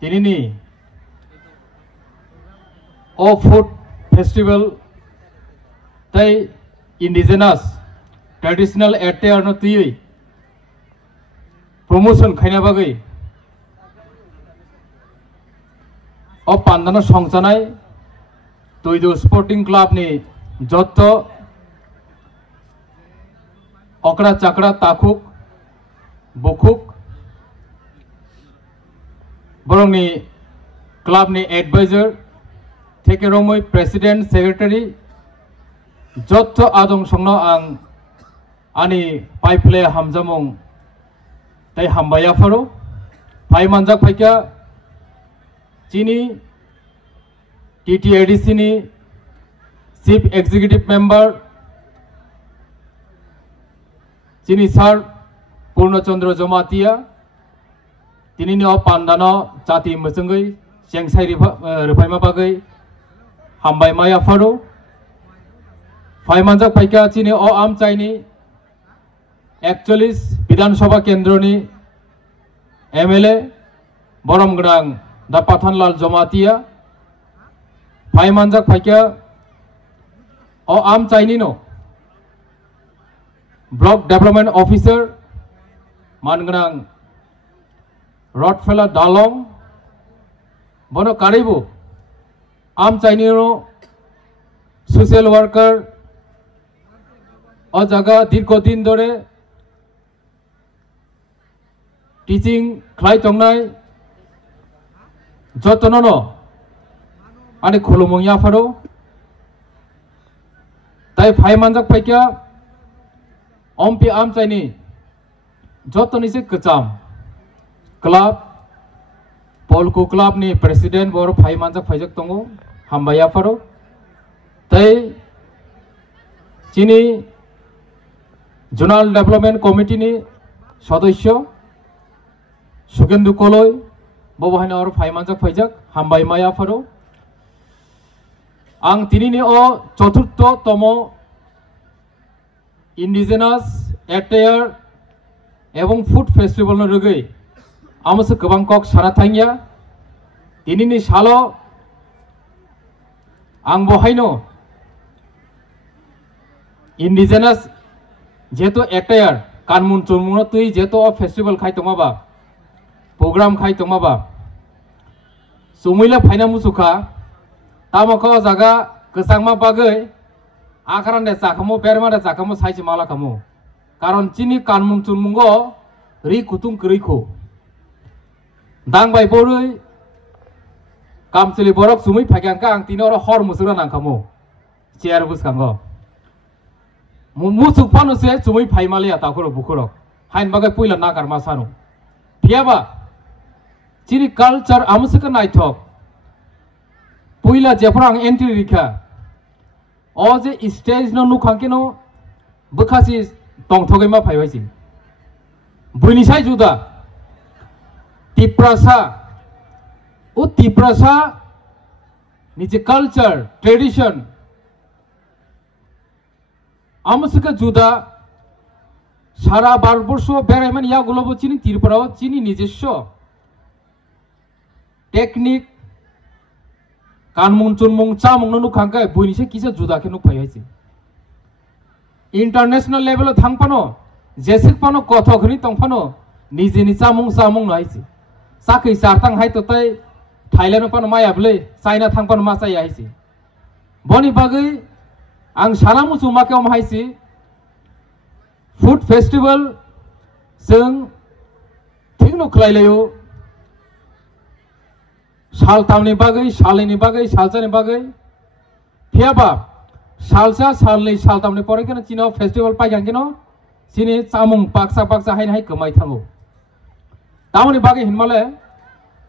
tinini o food festival tai indigenous traditional attire no tui promotion khaina bagai o pandano songchanai tuido sporting club ni joto okra chakra takuk bukuk borong ni club ni advisor theke romoi president secretary joto adong songno ang ani paiple hamjamong tai hambaya faro pai manjak phaika chini TTADC ni chief executive member chini sir Purnachandra Jamatia tini ni o pandano jati machungai chengsai rupaima bagai hambai maya faro pai manjak phaika chini o am chaini 41 Bidhan Sabha Kendro ni MLA Borom Grang da Pathanlal Jamatia pai manjak phaika o am chaini no block development officer mangrang Rotfella Dalong bono karibu am chaini no social worker o jaga dirgho din dore teaching khlai tongnai jotono no ani khulumung ya faro tai phai manjak phaikya ompi am chaini jotoni se kacham club polko club ni president bor phai manjak phaijak tongo hambaya faro tai chini zonal development committee ni সদস্য সুগেন্দু কলই ববহাইনা আর phi manjak phaijak hambai maya faro ang tinini o চতুর্থ তম indigenous attire এবং food festival no rugui amse gobang kok sara thangya tinini salo ang bohaino indigenous jeto attire kanmun churmung tui jeto festival khai tongaba program khai tongaba sumuila phaina musuka tamako jaga kesangma bagai akaran de sakamo berma de sakamo saiji mala kamo karon chini kanmun churmungo ri kutung kriko dang bai borui kamchili borok sumui phagyanka ang tinoro hor musura nangkamo chair buskango musuk panu se sumui phaimali atakoro bukurok hain bagai puila nakar masano thiaba chini culture amusaka naithok puila jeprang entry rikha o je stage no nukhangkeno bukhasi tongthogema phaibaisi buini sai juda tiprasa o tiprasa nije culture tradition amusaka juda সারা ভারতবর্ষ বেড়াইমান ইয়াগুলো চিনি ত্রিপুরাও চিনি নিজস্ব technique Kanmung চুনমুং চামুং নুখাঙ্কাय বইনিसे किसे जुदाखे नुफाय हयसे international level थांफानो जेसेकपानो कथखनि तंफानो निजेनि चामुं चामुं नहायसे साखै सारतां हायतो तै Thailand पानो मायाबले China थांफानो मा चाय हायसे बनि बागै आं साना मुसुमाकेव हायसे फूड फेस्टिवल जों थिंनो खलायलायो सालतामनि बागै सालैनि बागै सालजानि बागै फियाबा सालसा सालनै सालतामनि परेकेनो चिनो फेस्टिवल पाइगांकेनो चिनि चामुं पाक्सा पाक्सा हाइन हाय कमाय थांगो तामनि बागै हिनमाले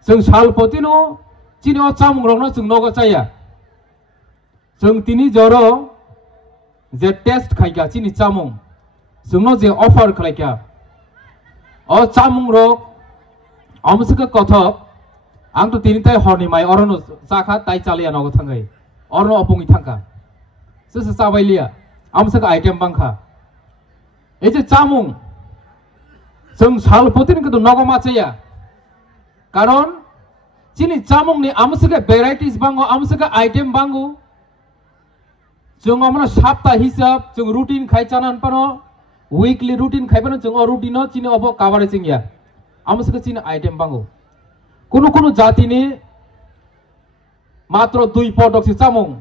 जों सालपतिनो चिनो चामुं रंनो जों नगो चाया जों तिनि जरो जे टेस्ट खायगा चिनि चामुं जोंनो जे ऑफर खलायका अ चामुं रक अमसक कथक आं तो तिनिताय हरनि माय अरनो जाखा ताय चालिया नगो थांगै अरनो अपुंगि थांका ससे चाबायलिया अमसक आइटेम बांखा एजे चामुं जों सालपतिनि कदु नगो माचैया कारण chini chamung ni amsaka varieties bango amsaka item bango jung amna sapta hisab jung routine khai chanan pano weekly routine khai pano jung routine no chini obo cover chingya amsaka chini item bango kuno jati ni matro 2 podok si chamung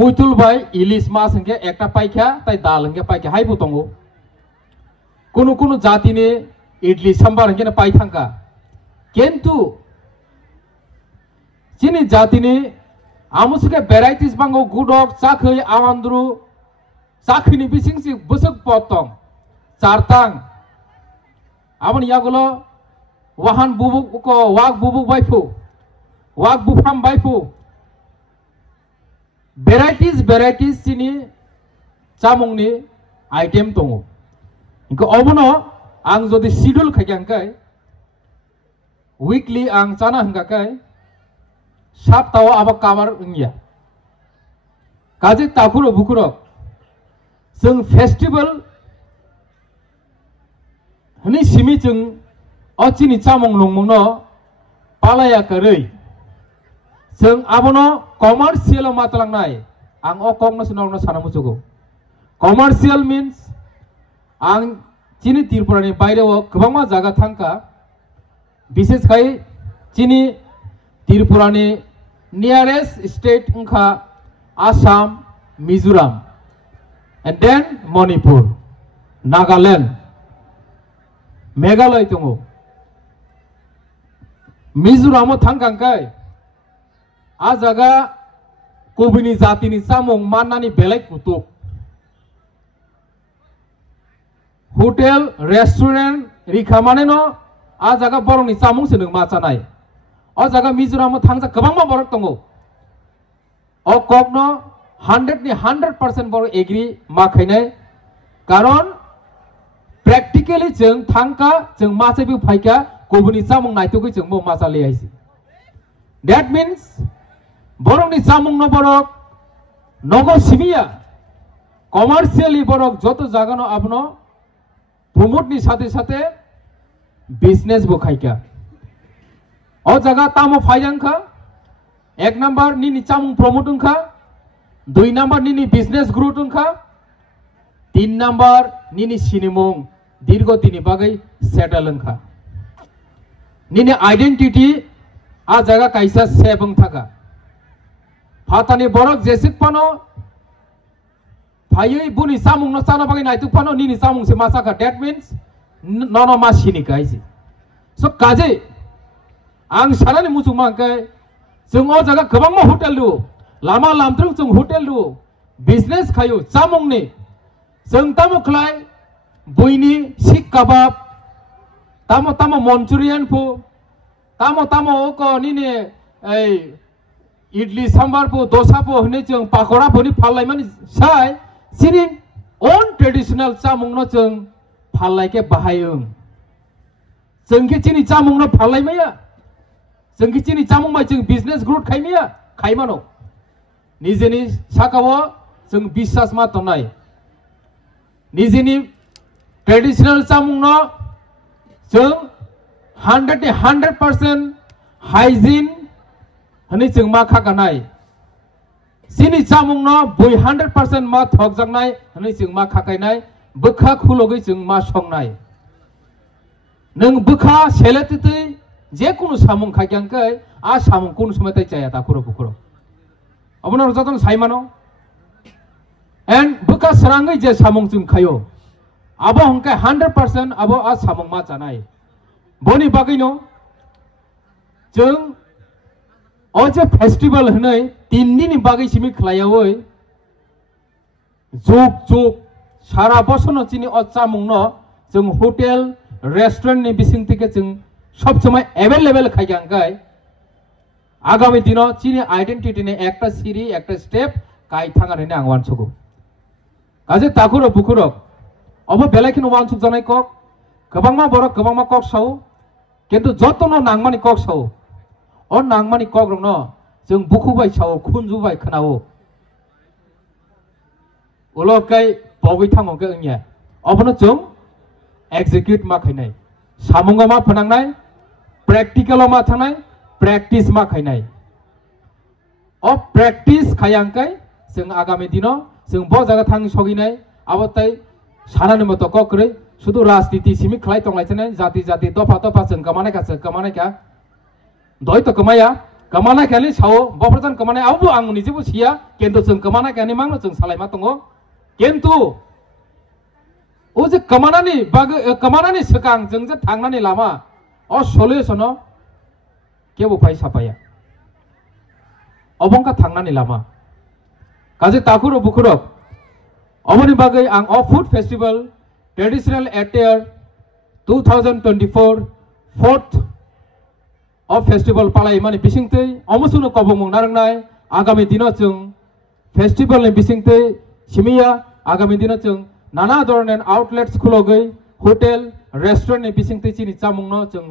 muitul bai ilis mas hingke ekta paikha tai dal hingke paikha hai bu tongo kuno jati ni idli sambar hingke na pai thangka kentu chini jati ni amusuke varieties bango gudok chakhai awandru chakhini bisingsi busuk potong chartang abon yagulo wahan bubuk ko wak bubuk baifu wak bufam baifu varieties chini chamung ni item tongo inko obono ang jodi schedule khagyang kai weekly ang chana hingka kai saptaho abo cover ingya kaje takuro bukuro jeng festival hini simi jeng ochini chamung longmung no palaya karei jeng abono commercial matlangnai ang okong no sunong no sanamu jogo commercial means ang chini Tripura ni baire o kwbangma jaga thangka bises khai chini Tripura ni nearest state ungkha Assam, Mizoram, and then Manipur, Nagaland, Meghalaya tongo. Mizoram thangkang kai a jaga kobini jati ni chamung manani belai kutuk hotel restaurant rikhamane no a jaga borok ni chamung se nung ma chanai o jaga Mizoram thangja kwbangma borok tongo o kok no 100 ni 100% borok agree ma khainai karon practically jeng thangka jeng ma chebi phaika kobini chamung naitugui jeng mo ma chale aisi that means borok ni chamung no borok nogo simia commercially borok joto jaga no apno promote ni साथे साथे business bo khaika o jaga tamo faijang kha ek number nini chamung promote ungkha 2 number nini business growth ungkha 3 number nini sinimung dirgo dini bagai settle ungkha nini identity a jaga kaisa sebung thaka phatani borok jesik pano Payai buni samung no sana bagai naitu pano nini samung se masaka that means nono masini kaisi so kaje ang sarani musung mangkai jeng o jaga kwbangma hotel lu lama lamtrung jeng hotel lu business khayo samung ni jeng tamo khlai buini sik kebab tamo Manchurian pu tamo ko nini ei idli sambar pu dosa pu hne jeng pakora pu ni phalai mani sai sini own traditional chamung no jeng phalai ke bahayung jeng ke chini chamung no phalai maya jeng ke chini chamung mai jeng business growth khaimaya khaimano nijeni sakawo jeng biswas ma tonai nijeni traditional chamung no jeng 100% hygiene hani jeng ma khakanai sini chamung no boi 100% ma thokjaknai hani jeng ma khakainai bukha khulogoi jeng ma songnai nung bukha seletitei je kono samung khakyang kai a samung kono samai tai chaya ta khuro bukuro abona jotong saimano and bukha sarangai je samung jeng khayo abo hongkai 100% abo a samung ma chanai boni bagino jeng oje festival hnai 3 दिन बागै सिमी खलायावै जुग सारा बसनो चिनि अचामुंग न जों hotel restaurant नि बिसिंतिके जों सब समय अवेलेबल खायगांगाय आगामी दिनो चिनि आइडेंटिटी ने एकटा सिरि एकटा स्टेप काय थांगारैनो आं वानसुगो काजे ताकुरो बुकुरो अब बेलाखिनो वानसुग जानाय कक गोबांमा बरक गोबांमा कक साव किन्तु जतनो नांगमानि कक साव अ नांगमानि कक रंनो जों बुखुबाय साव खुनजुबाय खोनावो उलकाय बगै थांगोंके ओंया अबनो जों एक्जिक्यूट मा खैनाय सामुंगा मा फोनांनाय practical ma thanai practice ma khainai o practice khayangkai जों आगामी दिनाव जों ब जागा थांनो सगिनाय आबोताय सानानि मतो कक्रै शुधु राजनीति सिमि खलाय तंलायथनाय जाति जाति दफा दफा जों कमानायखा दय तो कमानायखानि सावो बफरजन कमानाय आबो आं निजेबो सिया किन्तु जों कमानायखानि मांनो जों सालायमा दङ किन्तु ओ जे कमानानि सिगां जों जे थांनानै लामा अ सल्युशनो केबो फाय साफाया अबंका थांनानै लामा काजे ताकुरो बुकुरो अमनि बागै आं अ food festival traditional attire 2024 fourth of festival पालाय माने बिसिंतै अमसुनो कबमु नारंनाय आगामी दिनाव जों फेस्टिवल नि बिसिंतै सिमिया आगामी दिनाव जों नाना धरনের आउटलेट्स खुलगै होटेल रेस्टुरेंट नि बिसिंतै चिनि चामुंनो जों